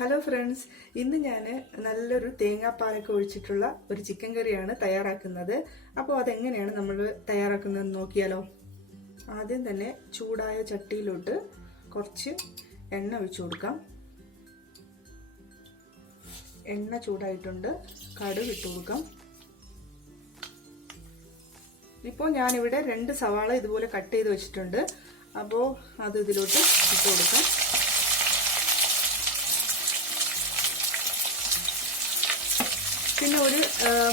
Hello friends, ഇന്ന് ഞാൻ നല്ലൊരു തേങ്ങാപ്പാലൊക്കെ ഒഴിച്ചിട്ടുള്ള ഒരു ചിക്കൻ കറിയാണ് തയ്യാറാക്കുന്നത്. അപ്പോൾ അതെങ്ങനെയാണ് നമ്മൾ തയ്യാറാക്കുന്നതെന്ന് നോക്കിയാലോ. ആദ്യം തന്നെ ചൂടായ ചട്ടിയിലോട്ട് കുറച്ച് എണ്ണ ഒഴിച്ചു കൊടുക്കാം. എണ്ണ ചൂടായിട്ടുണ്ട്, കടുക് ഇട്ട് കൊടുക്കാം. ഇപ്പോൾ ഞാനിവിടെ 2 സവാള ഇതുപോലെ കട്ട് ചെയ്ത് വെച്ചിട്ടുണ്ട്. അപ്പോൾ അത് ഇതിലോട്ട് ഇട്ട് കൊടുക്കാം. പിന്നെ ഒരു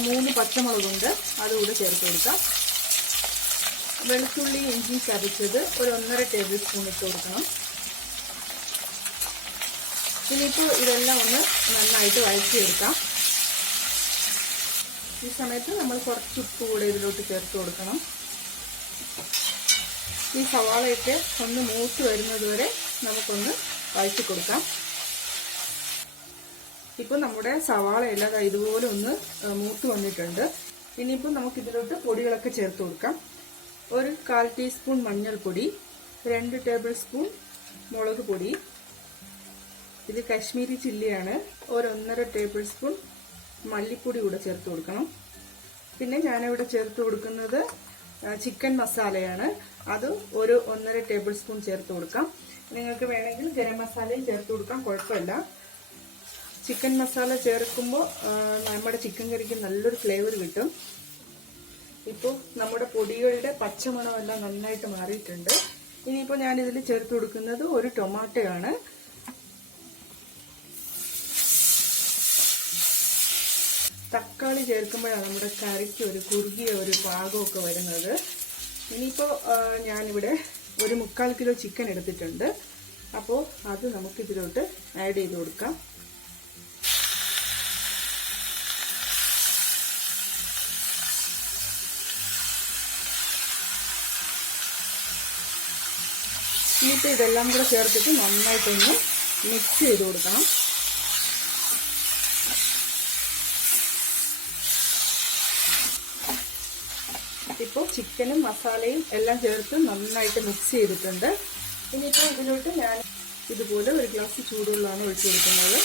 3 പച്ചമുളകുണ്ട്, അതുകൂടെ ചേർത്ത് കൊടുക്കാം. വെളുത്തുള്ളി ഇഞ്ചി ചതച്ചത് ഒരു 1.5 ടേബിൾ സ്പൂൺ ഇട്ട് കൊടുക്കണം. ഇനിയിപ്പോൾ ഇതെല്ലാം ഒന്ന് നന്നായിട്ട് വഴറ്റിയെടുക്കാം. ഈ സമയത്ത് നമ്മൾ കുറച്ച് ഉപ്പ് കൂടെ ഇതിലോട്ട് ചേർത്ത് കൊടുക്കണം. ഈ സവാളയൊക്കെ ഒന്ന് മൂത്ത് വരുന്നത് വരെ നമുക്കൊന്ന് വഴറ്റി കൊടുക്കാം. ഇപ്പോൾ നമ്മുടെ സവാള എല്ലാം ഇതുപോലെ ഒന്ന് മൂത്ത് വന്നിട്ടുണ്ട്. ഇനിയിപ്പോൾ നമുക്ക് ഇതിലോട്ട് പൊടികളൊക്കെ ചേർത്ത് കൊടുക്കാം. ഒരു 1/4 ടീസ്പൂൺ മഞ്ഞൾപ്പൊടി, 2 ടേബിൾ സ്പൂൺ മുളക് പൊടി, ഇത് കാശ്മീരി ചില്ലിയാണ്, ഒരു 1.5 ടേബിൾ സ്പൂൺ മല്ലിപ്പൊടി കൂടെ ചേർത്ത് കൊടുക്കണം. പിന്നെ ഞാനിവിടെ ചേർത്ത് കൊടുക്കുന്നത് ചിക്കൻ മസാലയാണ്, അത് ഒരു 1.5 ടേബിൾ സ്പൂൺ ചേർത്ത് കൊടുക്കാം. നിങ്ങൾക്ക് വേണമെങ്കിൽ ഗരം മസാലയും ചേർത്ത് കൊടുക്കാം, കുഴപ്പമില്ല. ചിക്കൻ മസാല ചേർക്കുമ്പോൾ നമ്മുടെ ചിക്കൻ കറിക്ക് നല്ലൊരു ഫ്ലേവർ കിട്ടും. ഇപ്പോൾ നമ്മുടെ പൊടികളുടെ പച്ചമണമെല്ലാം നന്നായിട്ട് മാറിയിട്ടുണ്ട്. ഇനിയിപ്പോൾ ഞാനിതിൽ ചേർത്ത് കൊടുക്കുന്നത് ഒരു ടൊമാറ്റോയാണ്. തക്കാളി ചേർക്കുമ്പോഴാണ് നമ്മുടെ കറിക്ക് ഒരു കുറുകിയ ഒരു പാകമൊക്കെ വരുന്നത്. ഇനിയിപ്പോൾ ഞാനിവിടെ ഒരു 3/4 കിലോ ചിക്കൻ എടുത്തിട്ടുണ്ട്. അപ്പോൾ അത് നമുക്കിതിലോട്ട് ആഡ് ചെയ്ത് കൊടുക്കാം. ഇനിയിപ്പോൾ ഇതെല്ലാം കൂടെ ചേർത്തിട്ട് നന്നായിട്ടൊന്ന് മിക്സ് ചെയ്ത് കൊടുക്കണം. ഇപ്പോൾ ചിക്കനും മസാലയും എല്ലാം ചേർത്ത് നന്നായിട്ട് മിക്സ് ചെയ്തിട്ടുണ്ട്. ഇനിയിപ്പോൾ ഇതിലോട്ട് ഞാൻ ഇതുപോലെ ഒരു ഗ്ലാസ് ചൂടുവെള്ളമാണ് ഒഴിച്ചു കൊടുക്കുന്നത്.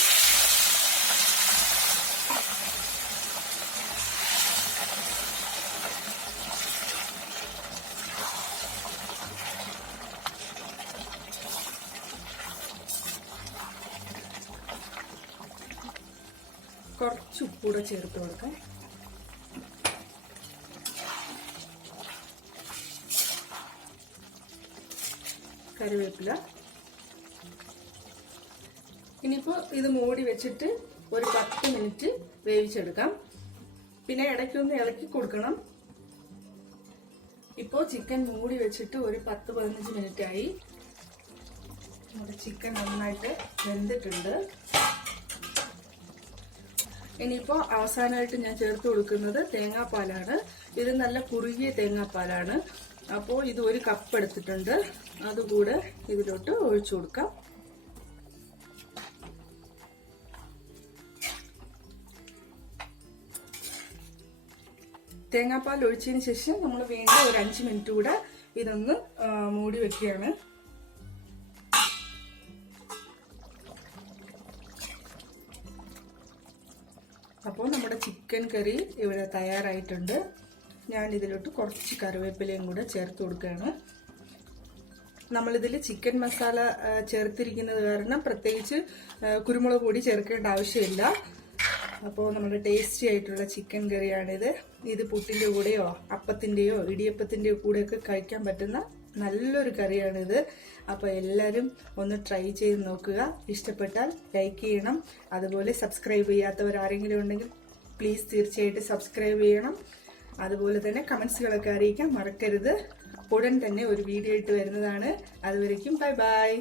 കുറച്ച് ഉപ്പൂടെ ചേർത്ത് കൊടുക്കാം. കറിവേപ്പില. ഇനിയിപ്പോൾ ഇത് മൂടി വെച്ചിട്ട് ഒരു 10 മിനിറ്റ് വേവിച്ചെടുക്കാം. പിന്നെ ഇടയ്ക്കൊന്ന് ഇളക്കി കൊടുക്കണം. ഇപ്പോൾ ചിക്കൻ മൂടി വെച്ചിട്ട് ഒരു 10-15 മിനിറ്റ് ആയി. നമ്മുടെ ചിക്കൻ നന്നായിട്ട് വെന്തിട്ടുണ്ട്. ഇനിയിപ്പോൾ അവസാനമായിട്ട് ഞാൻ ചേർത്ത് കൊടുക്കുന്നത് തേങ്ങാപ്പാലാണ്. ഇത് നല്ല കുറുകിയ തേങ്ങാപ്പാലാണ്. അപ്പോൾ ഇത് 1 കപ്പ് എടുത്തിട്ടുണ്ട്, അതുകൂടെ ഇതിലോട്ട് ഒഴിച്ചു കൊടുക്കാം. തേങ്ങാപ്പാൽ ഒഴിച്ചതിന് ശേഷം നമ്മൾ വീണ്ടും ഒരു 5 മിനിറ്റ് കൂടെ ഇതൊന്ന് മൂടി വെക്കുകയാണ്. അപ്പോൾ നമ്മുടെ ചിക്കൻ കറി ഇവിടെ തയ്യാറായിട്ടുണ്ട്. ഞാൻ ഇതിലോട്ട് കുറച്ച് കറിവേപ്പിലയും കൂടെ ചേർത്ത് കൊടുക്കുകയാണ്. നമ്മളിതിൽ ചിക്കൻ മസാല ചേർത്തിരിക്കുന്നത് കാരണം പ്രത്യേകിച്ച് കുരുമുളക് പൊടി ചേർക്കേണ്ട ആവശ്യമില്ല. അപ്പോൾ നമ്മുടെ ടേസ്റ്റി ആയിട്ടുള്ള ചിക്കൻ കറിയാണിത്. ഇത് പുട്ടിൻ്റെ കൂടെയോ അപ്പത്തിൻ്റെയോ ഇടിയപ്പത്തിൻ്റെയോ കൂടെയൊക്കെ കഴിക്കാൻ പറ്റുന്ന നല്ലൊരു കറിയാണിത്. അപ്പോൾ എല്ലാവരും ഒന്ന് ട്രൈ ചെയ്ത് നോക്കുക. ഇഷ്ടപ്പെട്ടാൽ ലൈക്ക് ചെയ്യണം. അതുപോലെ സബ്സ്ക്രൈബ് ചെയ്യാത്തവർ ആരെങ്കിലും ഉണ്ടെങ്കിൽ പ്ലീസ് തീർച്ചയായിട്ടും സബ്സ്ക്രൈബ് ചെയ്യണം. അതുപോലെ തന്നെ കമൻസുകളൊക്കെ അറിയിക്കാൻ മറക്കരുത്. ഉടൻ തന്നെ ഒരു വീഡിയോ ഇട്ട് വരുന്നതാണ്. അതുവരേക്കും ബൈ ബൈ.